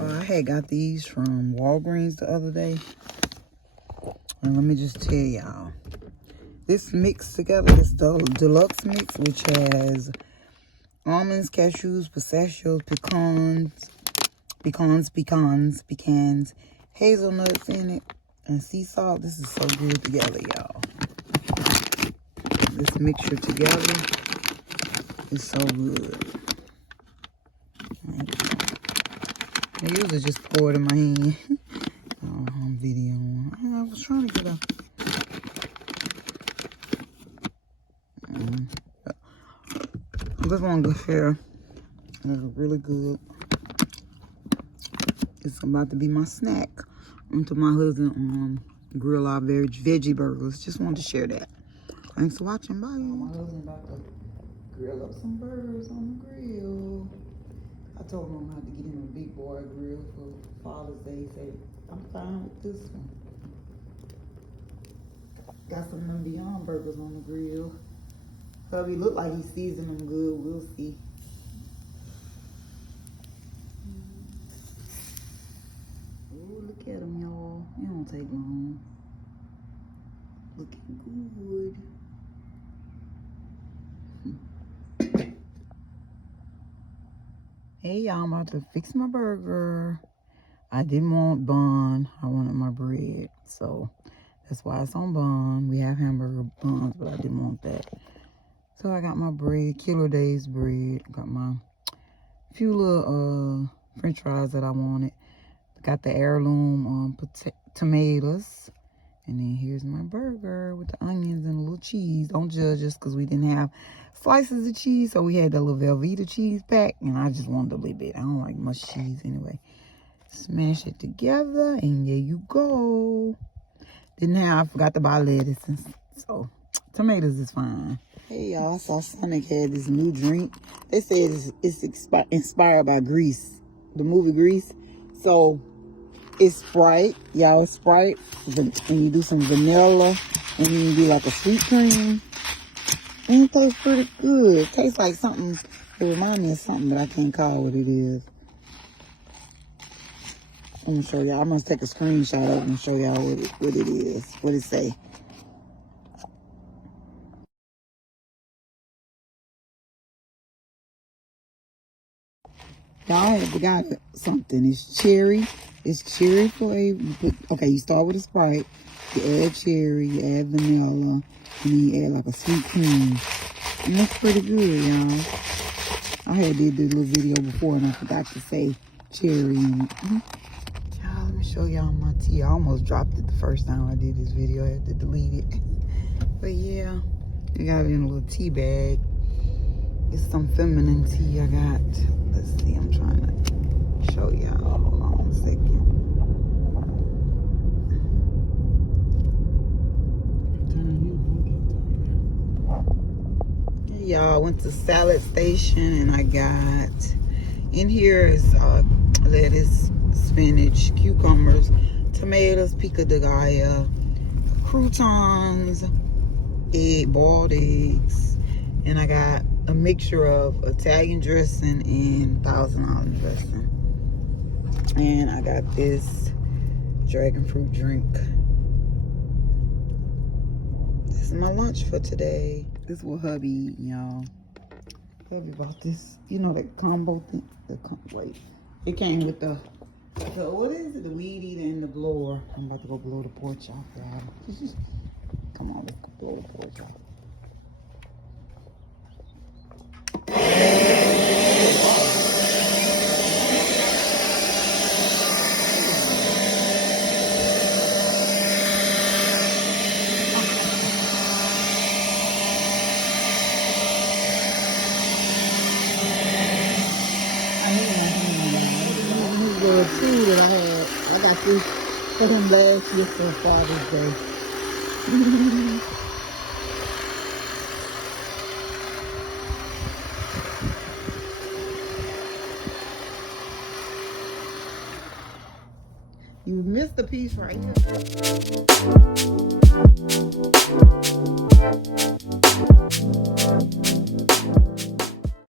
I had got these from Walgreens the other day. And let me just tell y'all. This mix together is the deluxe mix, which has almonds, cashews, pistachios, pecans, hazelnuts in it, and sea salt. This is so good together, y'all. This mixture together is so good. I usually just pour it in my hand. On video. I was trying to get a... This one good share. It's really good. It's about to be my snack until my husband grill our veggie burgers. Just wanted to share that. Thanks for watching. Bye. My husband about to grill up some burgers on the grill. I told him I had to get him a big boy grill for Father's Day. He said, I'm fine with this one. Got some of them Beyond burgers on the grill. Hubby look like he seasoned them good. We'll see. Oh, look at them, y'all. It don't take long. Looking good. Hey, y'all, I'm about to fix my burger. I didn't want bun. I wanted my bread. So that's why it's on bun. We have hamburger buns, but I didn't want that. So I got my bread, Killer Days bread. Got my few little french fries that I wanted. Got the heirloom tomatoes. And then here's my burger with the onions and a little cheese. Don't judge us because we didn't have slices of cheese. So we had that little Velveeta cheese pack. And I just wanted a little bit. I don't like much cheese anyway. Smash it together. And there you go. I forgot to buy lettuce. So tomatoes is fine. Hey y'all, I saw Sonic had this new drink. They said it's inspired by Grease. The movie Grease. So it's Sprite, y'all. Sprite, and you do some vanilla, and then you do like a sweet cream. And it tastes pretty good. It tastes like something. It reminds me of something, but I can't call what it is. I'm gonna show y'all. I'm gonna take a screenshot of it and show y'all what it is. What it say? Y'all have got something. It's cherry. It's cherry flavor. You start with a Sprite. You add cherry. You add vanilla. And then you add like a sweet cream. And that's pretty good, y'all. I had did this little video before and I forgot to say cherry in it. Y'all, let me show y'all my tea. I almost dropped it the first time I did this video. I had to delete it. But yeah, I got it in a little tea bag. It's some feminine tea I got. Let's see, I'm trying to show y'all. Hold on a second. Hey y'all, I went to Salad Station and I got, in here is lettuce, spinach, cucumbers, tomatoes, pico de gallo, croutons, boiled eggs, and I got a mixture of Italian dressing and Thousand Island dressing. And I got this dragon fruit drink. This is my lunch for today. This is what hubby eating, y'all. Hubby bought this, you know, that combo thing. Wait, it came with the what is it? The weed eater and the blower. I'm about to go blow the porch off, y'all. Come on, let's go blow the porch off. Tree that I had. I got this for him last year for Father's Day. You missed a piece right here.